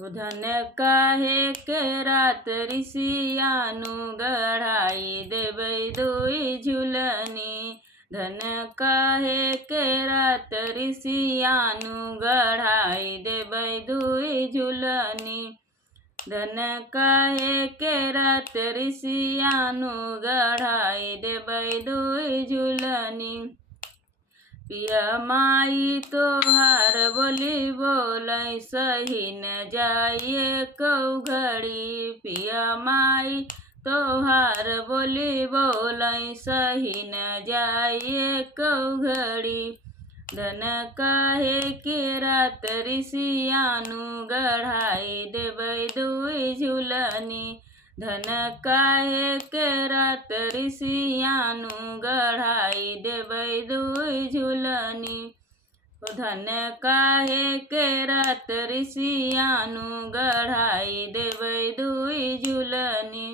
धन काहे के रात ऋषियानु गढ़ाई देबै दुई झुलनी। धन काहे के रात ऋषियानु गढ़ाई देबै दुई झुलनी। धन काहे के रात ऋषियानु गढ़ाई देबै दुई झुलनी। पिया माई तोहार बोली बोलै सही न जाइए कौ घड़ी। पिया माई तोहार बोली बोलै सही न जाइए कौ घड़ी। धन काहे के रात ऋषियानु गढ़ाई देबै दुई झुलनी। धन काहे के रात ऋषियानु गढ़ाई देबै दुई झुलनी। धन काहे के रात ऋषियानु गढ़ाई देबै दुई झुलनी।